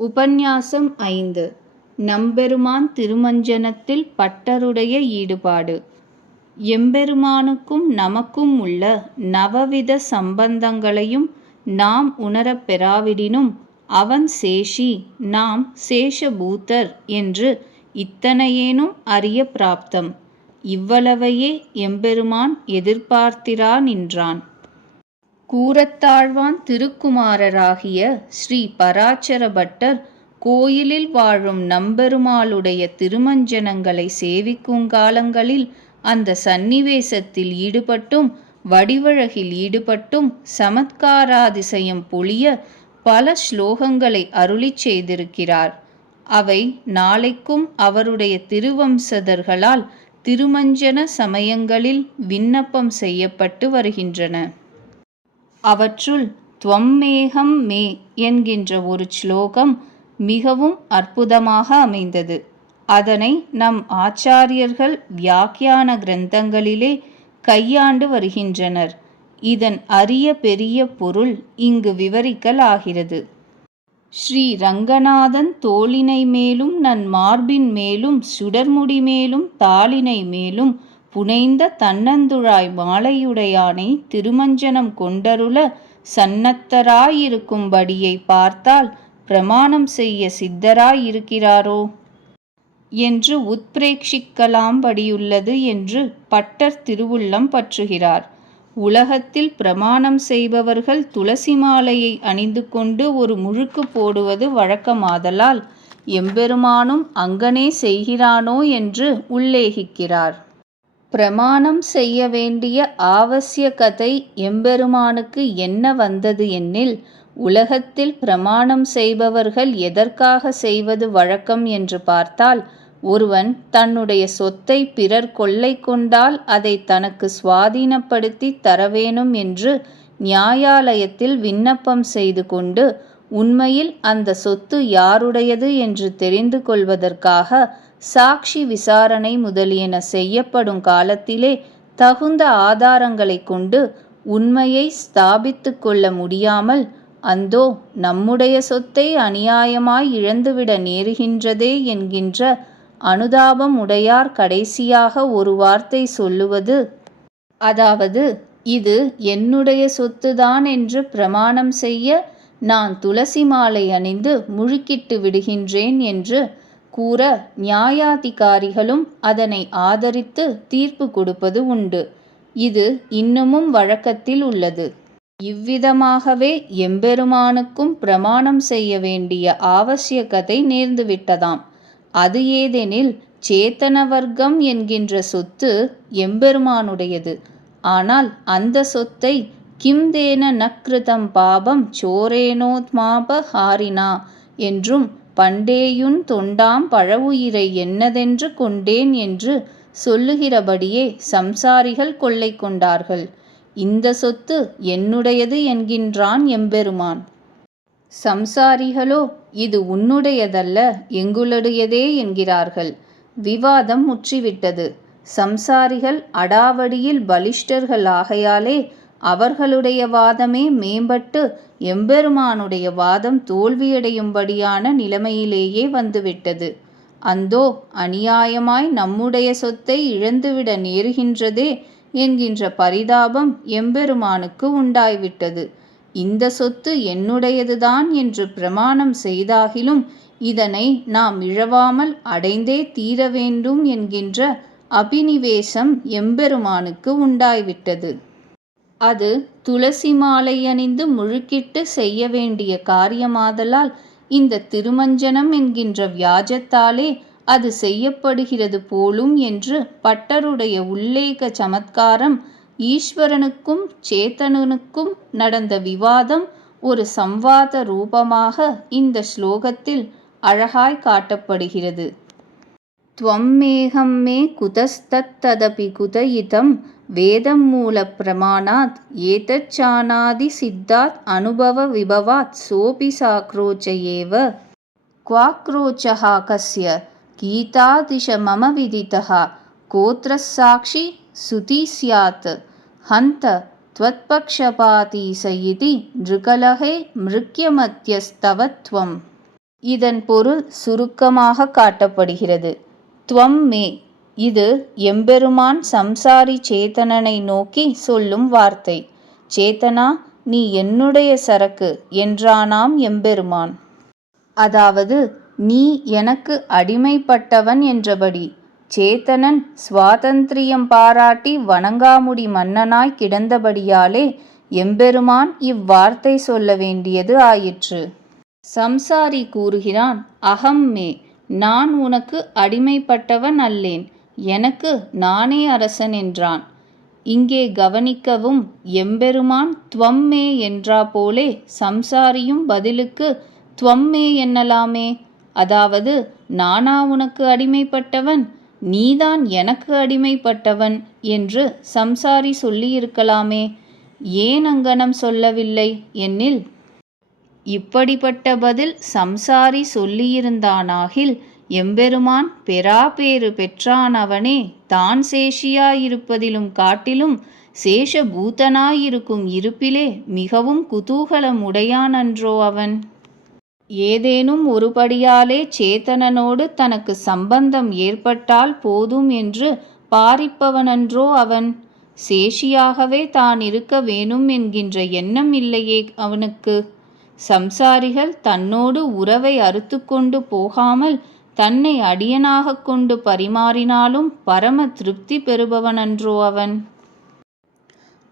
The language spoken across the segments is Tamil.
உபன்யாசம் ஐந்து. நம்பெருமான் திருமஞ்சனத்தில் பட்டருடைய ஈடுபாடு. எம்பெருமானுக்கும் நமக்கும் உள்ள நவவித சம்பந்தங்களையும் நாம் உணரப் பெறாவிடினும் அவன் சேஷி நாம் சேஷபூத்தர் என்று இத்தனையேனும் அறிய பிராப்தம். இவ்வளவையே எம்பெருமான் எதிர்பார்த்திரா நின்றான் கூரத்தாழ்வான் திருக்குமாரராகிய ஸ்ரீ பராச்சரபட்டர் கோயிலில் வாழும் நம்பெருமாளுடைய திருமஞ்சனங்களை சேவிக்கும் காலங்களில் அந்த சந்நிவேசத்தில் ஈடுபட்டும் வடிவழகில் ஈடுபட்டும் சமத்காராதிசயம் பொழிய பல ஸ்லோகங்களை அருளிச் செய்திருக்கிறார். அவை நாளைக்கும் அவருடைய திருவம்சதர்களால் திருமஞ்சன சமயங்களில் விண்ணப்பம் செய்யப்பட்டு வருகின்றன. அவற்றுள் துவம்மேகம் மே என்கின்ற ஒரு ஸ்லோகம் மிகவும் அற்புதமாக அமைந்தது. அதனை நம் ஆச்சாரியர்கள் வியாக்கியான கிரந்தங்களிலே கையாண்டு வருகின்றனர். இதன் அரிய பெரிய பொருள் இங்கு விவரிக்கல் ஆகிறது ஸ்ரீ ரங்கநாதன் தோளினை மேலும் நன் மார்பின் மேலும் சுடர்முடி மேலும் தாளினை மேலும் புனைந்த தன்னந்துழாய் மாலையுடையானை திருமஞ்சனம் கொண்டருள சன்னத்தராயிருக்கும்படியை பார்த்தால் பிரமாணம் செய்ய சித்தராயிருக்கிறாரோ? என்று உத்பிரேட்சிக்கலாம்படியுள்ளது என்று பட்டர் திருவுள்ளம் பற்றுகிறார். உலகத்தில் பிரமாணம் செய்பவர்கள் துளசி மாலையை அணிந்து கொண்டு ஒரு முழுக்கு போடுவது வழக்கமாதலால் எம்பெருமானும் அங்கனே செய்கிறானோ என்று உள்ளேகிக்கிறார் பிரமாணம் செய்ய வேண்டிய ஆவசியகதை எம்பெருமானுக்கு என்ன வந்தது எனில் உலகத்தில் பிரமாணம் செய்பவர்கள் எதற்காக செய்வது வழக்கம் என்று பார்த்தால் ஒருவன் தன்னுடைய சொத்தை பிறர் கொள்ளை கொண்டால் அதை தனக்கு சுவாதீனப்படுத்தி தரவேணும் என்று நியாயாலயத்தில் விண்ணப்பம் செய்து கொண்டு உண்மையில் அந்த சொத்து யாருடையது என்று தெரிந்து கொள்வதற்காக சாட்சி விசாரணை முதலியன செய்யப்படும் காலத்திலே தகுந்த ஆதாரங்களை கொண்டு உண்மையை ஸ்தாபித்து கொள்ள முடியாமல் அந்தோ நம்முடைய சொத்தை அநியாயமாய் இழந்துவிட நேருகின்றதே என்கின்ற அனுதாபம் உடையார் கடைசியாக ஒரு வார்த்தை சொல்லுவது அதாவது இது என்னுடைய சொத்துதான் என்று பிரமாணம் செய்ய நான் துளசி மாலை அணிந்து முழுக்கிட்டு விடுகின்றேன் என்று கூற நியாயாதிகாரிகளும் அதனை ஆதரித்து தீர்ப்பு கொடுப்பது உண்டு. இது இன்னமும் வழக்கத்தில் உள்ளது. இவ்விதமாகவே எம்பெருமானுக்கும் பிரமாணம் செய்ய வேண்டிய ஆவசியகதை நேர்ந்துவிட்டதாம். அது ஏதெனில் சேத்தன வர்க்கம் என்கின்ற சொத்து எம்பெருமானுடையது. ஆனால் அந்த சொத்தை கிம்தேன நக்ருதம் பாபம் சோரேனோத்மாபஹாரினா என்றும் பண்டேயுன் தொண்டாம் பழவுயிரை என்னதென்று கொண்டேன் என்று சொல்லுகிறபடியே சம்சாரிகள் கொள்ளை கொண்டார்கள். இந்த சொத்து என்னுடையது என்கின்றான் எம்பெருமான். சம்சாரிகளோ இது உன்னுடையதல்ல எங்களுடையதே என்கிறார்கள். விவாதம் முற்றிவிட்டது. சம்சாரிகள் அடாவடியில் பலிஷ்டர்கள் ஆகையாலே அவர்களுடைய வாதமே மேம்பட்டு எம்பெருமானுடைய வாதம் தோல்வியடையும்படியான நிலைமையிலேயே வந்துவிட்டது. அந்தோ அநியாயமாய் நம்முடைய சொத்தை இழந்துவிட நேருகின்றதே என்கின்ற பரிதாபம் எம்பெருமானுக்கு உண்டாய்விட்டது. இந்த சொத்து என்னுடையதுதான் என்று பிரமாணம் செய்தாகிலும் இதனை நாம் இழவாமல் அடைந்தே தீர வேண்டும் என்கின்ற அபினிவேசம் எம்பெருமானுக்கு உண்டாய்விட்டது. அது துளசி மாலை அணிந்து முழுக்கிட்டு செய்ய வேண்டிய காரியமாதலால் இந்த திருமஞ்சனம் என்கின்ற வியாஜத்தாலே அது செய்யப்படுகிறது போலும் என்று பட்டருடைய உல்லேக சமத்காரம் ஈஸ்வரனுக்கும் சேத்தனனுக்கும் நடந்த விவாதம் ஒரு சம்வாத ரூபமாக இந்த ஸ்லோகத்தில் அழகாய் காட்டப்படுகிறது. துவம்மேகம் மே குதஸ்தத்ததபி குதயிதம் வேதம் மூல பிரமாணாத் ஏதச்சானாதி சித்தாத் அனுபவ விபவாத் சோபி சாக்ரோச்ச ஏவ குவாக்ரோச்சா கஸ்ய கீதாதிஷ மம விதிதா கோத்ரசாட்சி சுதி ஸ்யாத் ஹந்த त्वत्पक्षपाती स इति नृकलहे मृक्यमत्यस्तवत्वम् இதன் பொருள் சுருக்கமாக காட்டப்படுகிறது துவம் மே இது எம்பெருமான் சம்சாரி சேத்தனனை நோக்கி சொல்லும் வார்த்தை. சேத்தனா நீ என்னுடைய சரக்கு என்றானாம் எம்பெருமான். அதாவது நீ எனக்கு அடிமைப்பட்டவன் என்றபடி சேத்தனன் சுவாதந்திரியம் பாராட்டி வணங்காமுடி மன்னனாய் கிடந்தபடியாலே எம்பெருமான் இவ்வார்த்தை சொல்ல வேண்டியது ஆயிற்று. சம்சாரி கூறுகிறான் அகம் மே நான் உனக்கு அடிமைப்பட்டவன் அல்லேன். எனக்கு நானே அரசன் என்றான். இங்கே கவனிக்கவும் எம்பெருமான் துவம்மே என்றா போலே சம்சாரியும் பதிலுக்கு துவம்மே என்னலாமே. அதாவது நானா உனக்கு அடிமைப்பட்டவன் நீதான் எனக்கு அடிமைப்பட்டவன் என்று சம்சாரி சொல்லியிருக்கலாமே. ஏன் அங்கனம் சொல்லவில்லை? என்னில் இப்படிப்பட்ட பதில் சம்சாரி சொல்லியிருந்தானாகில் எம்பெருமான் பெறாபேறு பெற்றானவனே தான் சேஷியாயிருப்பதிலும் காட்டிலும் சேஷபூதனாயிருக்கும் இருப்பிலே மிகவும் குதூகலம் உடையானன்றோ அவன். ஏதேனும் ஒருபடியாலே சேத்தனனோடு தனக்கு சம்பந்தம் ஏற்பட்டால் போதும் என்று பாரிப்பவனன்றோ அவன். சேஷியாகவே தான் இருக்க வேணும் என்கின்ற எண்ணம் இல்லையே அவனுக்கு. சம்சாரிகள் தன்னோடு உறவை அறுத்து கொண்டு போகாமல் தன்னை அடியனாகக் கொண்டு பரிமாறினாலும் பரம திருப்தி பெறுபவனன்றோ அவன்.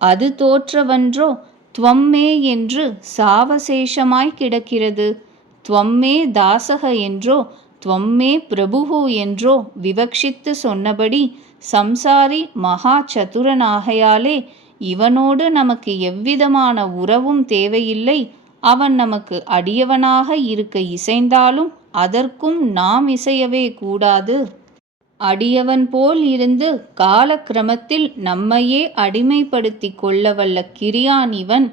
அது தோற்றவன்றோ துவம்மே என்று சாவசேஷமாய் கிடக்கிறது. துவம்மே தாசக என்றோ துவம்மே பிரபுகு என்றோ விவக்ஷித்து சொன்னபடி சம்சாரி மகா சதுரனாகையாலே இவனோடு நமக்கு எவ்விதமான உறவும் தேவையில்லை. அவன் நமக்கு அடியவனாக இருக்க இசைந்தாலும் அதற்கும் நாம் இசையவே கூடாது. அடியவன் போல் இருந்து காலக்கிரமத்தில் நம்மையே அடிமைப்படுத்தி கொள்ளவல்ல கிரியான் இவன்.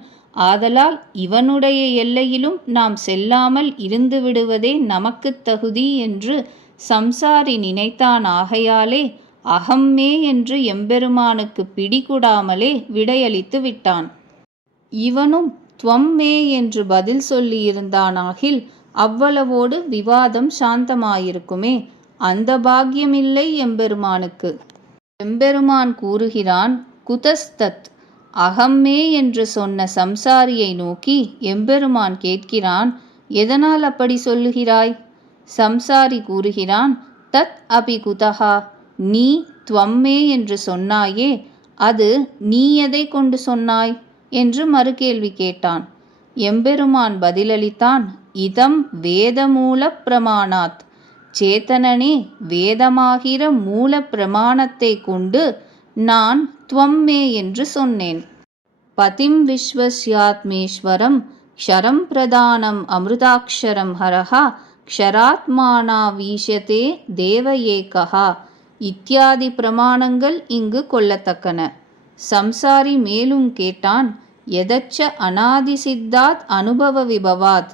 ஆதலால் இவனுடைய எல்லையிலும் நாம் செல்லாமல் இருந்து விடுவதே நமக்குத் தகுதி என்று சம்சாரி நினைத்தான். ஆகையாலே அகம்மே என்று எம்பெருமானுக்கு பிடிகூடாமலே விடையளித்து விட்டான். இவனும் துவம்மே என்று பதில் சொல்லியிருந்தானாகில் அவ்வளவோடு விவாதம் சாந்தமாயிருக்குமே. அந்த பாக்கியமில்லை எம்பெருமானுக்கு. எம்பெருமான் கூறுகிறான் குதஸ்தத் அகம்மே என்று சொன்ன சம்சாரியை நோக்கி எம்பெருமான் கேட்கிறான் எதனால் அப்படி சொல்லுகிறாய்? சம்சாரி கூறுகிறான் தத் அபி குதஹா நீ துவம்மே என்று சொன்னாயே அது நீ எதை கொண்டு சொன்னாய்? என்று மறுகேள்வி கேட்டான். எம்பெருமான் பதிலளித்தான் இதம் வேதமூல பிரமாணாத். சேத்தனனே வேதமாகிற மூல பிரமாணத்தை கொண்டு நான் துவம்மே என்று சொன்னேன். பதிம் விஸ்வஸ்யாத்மேஸ்வரம் க்ஷரம் பிரதானம் அமிர்தாட்சரம் ஹரஹா க்ஷராத்மானா வீஷதே தேவ ஏகஹா இத்தியாதி பிரமாணங்கள் இங்கு கொள்ளத்தக்கன. சம்சாரி மேலும் கேட்டான் எதச்ச அனாதி சித்தாத் அனுபவ விபவாத்?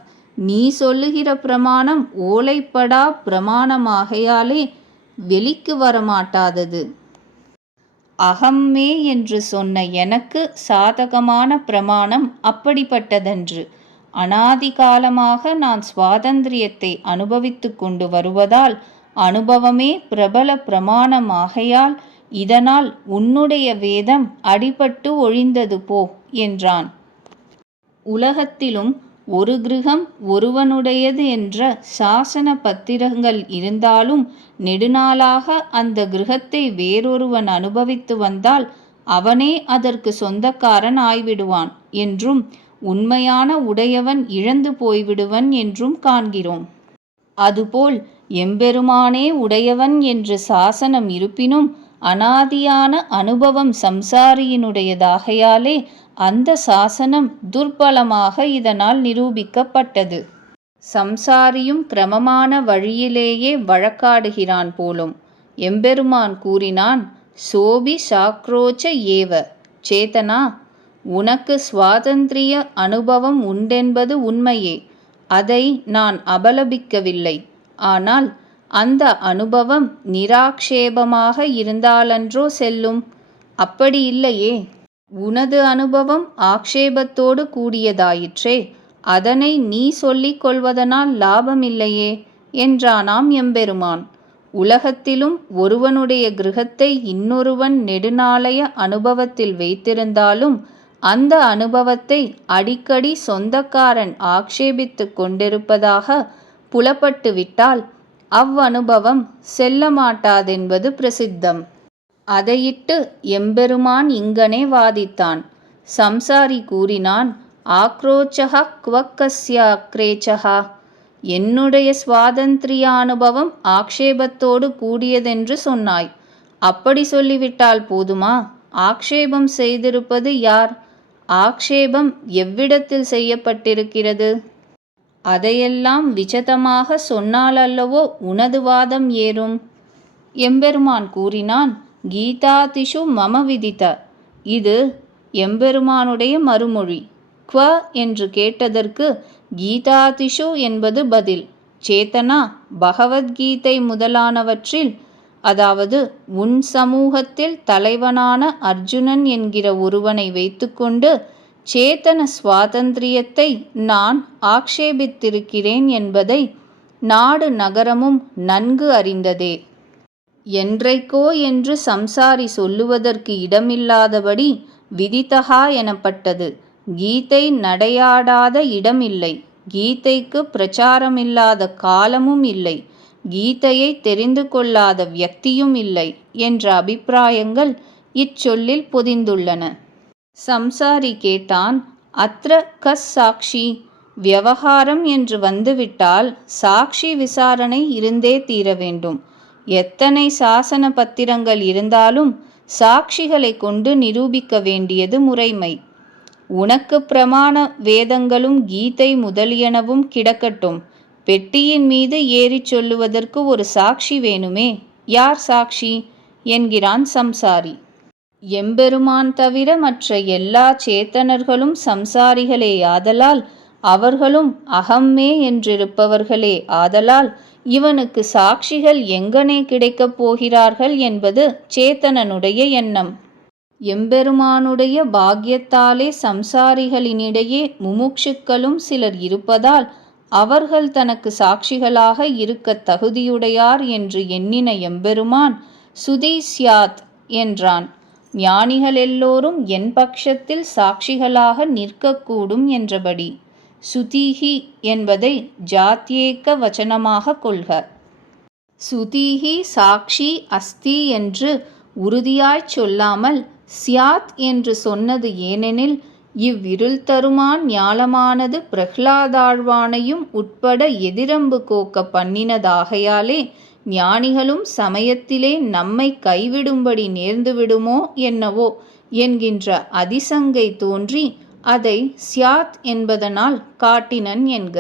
நீ சொல்லுகிற பிரமாணம் ஓலைப்படா பிரமாணமாகையாலே வெளிக்கு வரமாட்டாதது. அகம்மே என்று சொன்ன எனக்கு சாதகமான பிரமாணம் அப்படிப்பட்டதன்று. அனாதி காலமாக நான் சுவாதந்திரியத்தை அனுபவித்து கொண்டு வருவதால் அனுபவமே பிரபல பிரமாணமாகையால் இதனால் உன்னுடைய வேதம் அடிபட்டு ஒழிந்தது போ என்றான். உலகத்திலும் ஒரு கிரகம் ஒருவனுடையது என்ற சாசன பத்திரங்கள் இருந்தாலும் நெடுநாளாக அந்த கிரகத்தை வேறொருவன் அனுபவித்து வந்தால் அவனே அதற்கு சொந்தக்காரன் ஆய்விடுவான் என்றும் உண்மையான உடையவன் இழந்து போய்விடுவன் என்றும் காண்கிறோம். அதுபோல் எம்பெருமானே உடையவன் என்று சாசனம் இருப்பினும் அனாதியான அனுபவம் சம்சாரியினுடையதாகையாலே அந்த சாசனம் துர்பலமாக இதனால் நிரூபிக்கப்பட்டது. சம்சாரியும் கிரமமான வழியிலேயே வழக்காடுகிறான் போலும். எம்பெருமான் கூறினான் சோபி சாக்ரோச்ச ஏவ. சேதனா உனக்கு சுவாதந்திரிய அனுபவம் உண்டென்பது உண்மையே. அதை நான் அபலபிக்கவில்லை. ஆனால் அந்த அனுபவம் நிராக்ஷேபமாக இருந்தாலன்றோ செல்லும். அப்படி இல்லையே. உனது அனுபவம் ஆக்ஷேபத்தோடு கூடியதாயிற்றே. அதனை நீ சொல்லிக் கொள்வதனால் லாபமில்லையே என்றானாம் எம்பெருமான். உலகத்திலும் ஒருவனுடைய கிரகத்தை இன்னொருவன் நெடுநாளைய அனுபவத்தில் வைத்திருந்தாலும் அந்த அனுபவத்தை அடிக்கடி சொந்தக்காரன் ஆக்ஷேபித்து கொண்டிருப்பதாக புலப்பட்டுவிட்டால் அவ்வனுபவம் செல்ல மாட்டாதென்பது பிரசித்தம். அதையிட்டு எம்பெருமான் இங்கனே வாதித்தான். சம்சாரி கூறினான் ஆக்ரோச்சகா குவக்கஸ்ய அக்ரேச்சகா என்னுடைய சுவாதந்திரிய அனுபவம் ஆக்ஷேபத்தோடு கூடியதென்று சொன்னாய். அப்படி சொல்லிவிட்டால் போதுமா? ஆக்ஷேபம் செய்திருப்பது யார்? ஆக்ஷேபம் எவ்விடத்தில் செய்யப்பட்டிருக்கிறது? அதையெல்லாம் விசதமாக சொன்னாலல்லவோ உனது வாதம் ஏறும்? எம்பெருமான் கூறினான் கீதாதிஷு மம விதித்த. இது எம்பெருமானுடைய மறுமொழி. குவ என்று கேட்டதற்கு கீதாதிஷு என்பது பதில். சேத்தனா பகவத்கீதை முதலானவற்றில் அதாவது உன் சமூகத்தில் தலைவனான அர்ஜுனன் என்கிற ஒருவனை வைத்துக்கொண்டு சேத்தன சுவாதந்திரியத்தை நான் ஆக்ஷேபித்திருக்கிறேன் என்பதை நாடு நகரமும் நன்கு அறிந்ததே. என்றைக்கோ என்று சம்சாரி சொல்லுவதற்கு இடமில்லாதபடி விதித்தகா எனப்பட்டது. கீதை நடையாடாத இடமில்லை. கீதைக்கு பிரச்சாரமில்லாத காலமும் இல்லை. கீதையை தெரிந்து கொள்ளாத வியக்தியும் இல்லை என்ற அபிப்பிராயங்கள் இச்சொல்லில் பொதிந்துள்ளன. சம்சாரி கேட்டான் அத்ர கஸ் சாட்சி விவகாரம் என்று வந்துவிட்டால் சாட்சி விசாரணை இருந்தே தீர வேண்டும். எத்தனை சாசன பத்திரங்கள் இருந்தாலும் சாட்சிகளை கொண்டு நிரூபிக்க வேண்டியது முறைமை. உனக்கு பிரமாண வேதங்களும் கீதை முதலியனவும் கிடக்கட்டும். பெட்டியின் மீது ஏறிச் சொல்லுவதற்கு ஒரு சாட்சி வேணுமே. யார் சாட்சி என்கிறான் சம்சாரி. எம்பெருமான் தவிர மற்ற எல்லா சேத்தனர்களும் சம்சாரிகளே ஆதலால் அவர்களும் அகம்மே என்றிருப்பவர்களே ஆதலால் இவனுக்கு சாட்சிகள் எங்கனே கிடைக்கப் போகிறார்கள் என்பது சேத்தனனுடைய எண்ணம். எம்பெருமானுடைய பாக்கியத்தாலே சம்சாரிகளினிடையே முமுட்சுக்களும் சிலர் இருப்பதால் அவர்கள் தனக்கு சாட்சிகளாக இருக்க தகுதியுடையார் என்று எண்ணின எம்பெருமான் சுதீஸ்யாத் என்றான். ஞானிகள் எல்லோரும் என் பட்சத்தில் சாட்சிகளாக நிற்கக்கூடும் என்றபடி சுதீஹி என்பதை ஜாத்தியேக்க வச்சனமாக கொள்க. சுதீஹி சாட்சி அஸ்தி என்று உறுதியாய்ச் சொல்லாமல் சியாத் என்று சொன்னது ஏனெனில் இவ்விருள் தருமான் ஞாலமானது பிரஹ்லாதாழ்வானையும் உட்பட எதிரம்பு கோக்க பண்ணினதாகையாலே ஞானிகளும் சமயத்திலே நம்மை கைவிடும்படி நேர்ந்துவிடுமோ என்னவோ என்கின்ற அதிசங்கை தோன்றி அதை சியாத் என்பதனால் காட்டினன் என்க.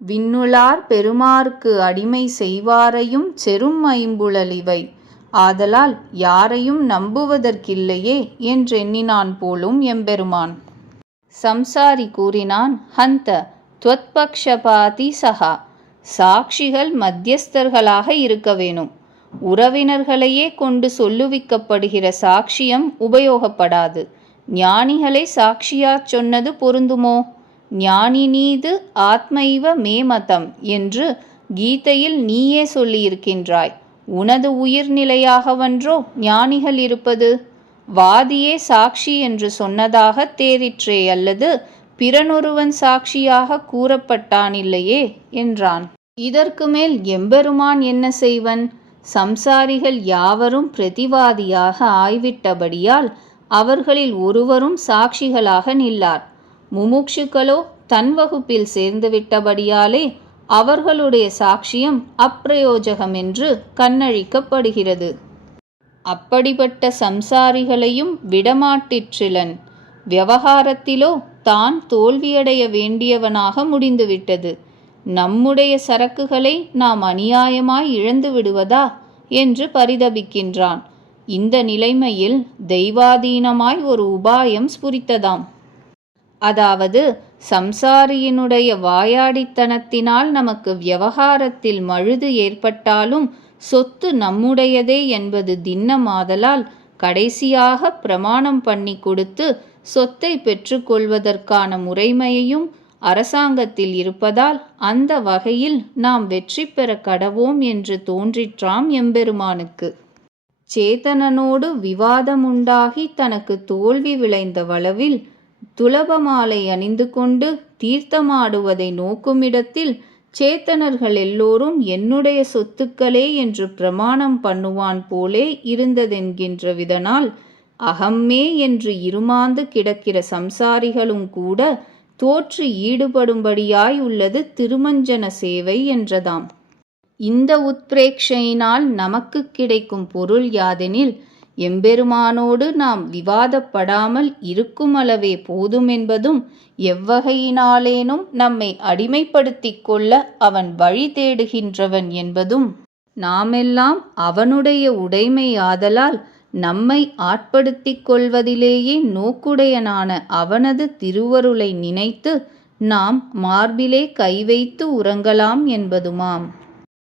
விண்ணுளார் பெருமார்க்கு அடிமை செய்வாரையும் செரும் ஐம்புழலிவை ஆதலால் யாரையும் நம்புவதற்கில்லையே என்றெண்ணினான் போலும் எம்பெருமான். சம்சாரி கூறினான் ஹந்த துவத்பக்ஷபாதி சகா. சாட்சிகள் மத்தியஸ்தர்களாக இருக்க வேணும். உறவினர்களையே கொண்டு சொல்லுவிக்கப்படுகிற சாட்சியம் உபயோகப்படாது. ஞானிகளை சாட்சியா சொன்னது பொருந்துமோ? ஞானினீது ஆத்மைவ மேமதம் என்று கீதையில் நீயே சொல்லியிருக்கின்றாய். உனது உயிர்நிலையாகவன்றோ ஞானிகள் இருப்பது? வாதியே சாட்சி என்று சொன்னதாக தேறிற்றே அல்லது பிறனொருவன் சாட்சியாக கூறப்பட்டானில்லையே என்றான். இதற்கு மேல் எம்பெருமான் என்ன செய்வன்? சம்சாரிகள் யாவரும் பிரதிவாதியாக ஆய்விட்டபடியால் அவர்களில் ஒருவரும் சாட்சிகளாக நில்லார். முமுட்சுக்களோ தன் வகுப்பில் சேர்ந்துவிட்டபடியாலே அவர்களுடைய சாட்சியம் அப்பிரயோஜகம் என்று கண்ணழிக்கப்படுகிறது. அப்படிப்பட்ட சம்சாரிகளையும் விடமாட்டிற்றிலன். விவகாரத்திலோ தான் தோல்வியடைய வேண்டியவனாக முடிந்துவிட்டது. நம்முடைய சரக்குகளை நாம் அநியாயமாய் இழந்து விடுவதா? என்று பரிதபிக்கின்றான். இந்த நிலைமையில் தெய்வாதீனமாய் ஒரு உபாயம் ஸ்புரித்ததாம். அதாவது சம்சாரியினுடைய வாயாடித்தனத்தினால் நமக்கு விவகாரத்தில் மழுது ஏற்பட்டாலும் சொத்து நம்முடையதே என்பது திண்ணமாதலால் கடைசியாக பிரமாணம் பண்ணி கொடுத்து சொத்தை பெற்றுக்கொள்வதற்கான முறைமையையும் அரசாங்கத்தில் இருப்பதால் அந்த வகையில் நாம் வெற்றி பெற கடவோம் என்று தோன்றிற்றாம் எம்பெருமானுக்கு. சேதனனோடு விவாதமுண்டாகி தனக்கு தோல்வி விளைந்த வளவில் துலபமாலை அணிந்து கொண்டு தீர்த்தமாடுவதை நோக்குமிடத்தில் சேத்தனர்கள் எல்லோரும் என்னுடைய சொத்துக்களே என்று பிரமாணம் பண்ணுவான் போலே இருந்ததென்கின்ற விதனால் அகம்மே என்று இருமாந்து கிடக்கிற சம்சாரிகளும் கூட தோற்று ஈடுபடும்படியாய் உள்ளது திருமஞ்சன சேவை என்றதாம். இந்த உத்பிரேக்ஷையினால் நமக்கு கிடைக்கும் பொருள் யாதெனில் எம்பெருமானோடு நாம் விவாதப்படாமல் இருக்குமளவே போதுமென்பதும் எவ்வகையினாலேனும் நம்மை அடிமைப்படுத்திக் கொள்ள அவன் வழி தேடுகின்றவன் என்பதும் நாமெல்லாம் அவனுடைய உடைமையாதலால் நம்மை ஆட்படுத்திக் கொள்வதிலேயே நோக்குடையனான அவனது திருவருளை நினைத்து நாம் மார்பிலே கை வைத்து உறங்கலாம் என்பதுமாம்.